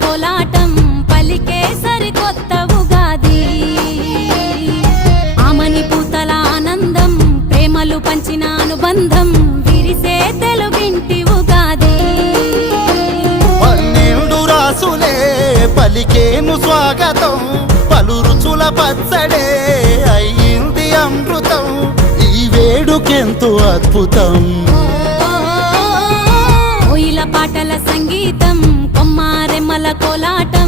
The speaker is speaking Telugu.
కోలాటం పలికే సరికొత్త ఉగాది ఆమని పూతల ఆనందం ప్రేమలు పంచిన అనుబంధం విరిసే తెలుగింటి ఉగాది 12 రాసులే పలికేను స్వాగతం పలు రుచుల పచ్చడే అయ్యింది అమృతం ఈ వేడుకెంతో అద్భుతం కోయిల పాటల సంగీతం కొమ్మారెమ్మల కోలాటం